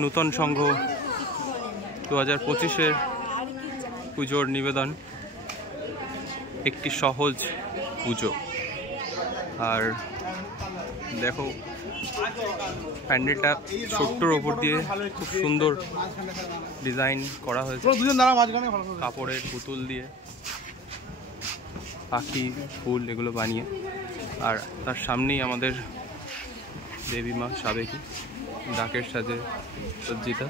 নূতন সংঘ 2025-এর পুজোর নিবেদন একটি সহজ পুজো। আর দেখো প্যান্ডেলটা ছোট্টর ওপর দিয়ে খুব সুন্দর ডিজাইন করা হয়েছে, কাপড়ের পুতুল দিয়ে পাখি ফুল এগুলো বানিয়ে। আর তার সামনেই আমাদের দেবী মা সাবেকি ডাকের সাজে সজ্জিতা।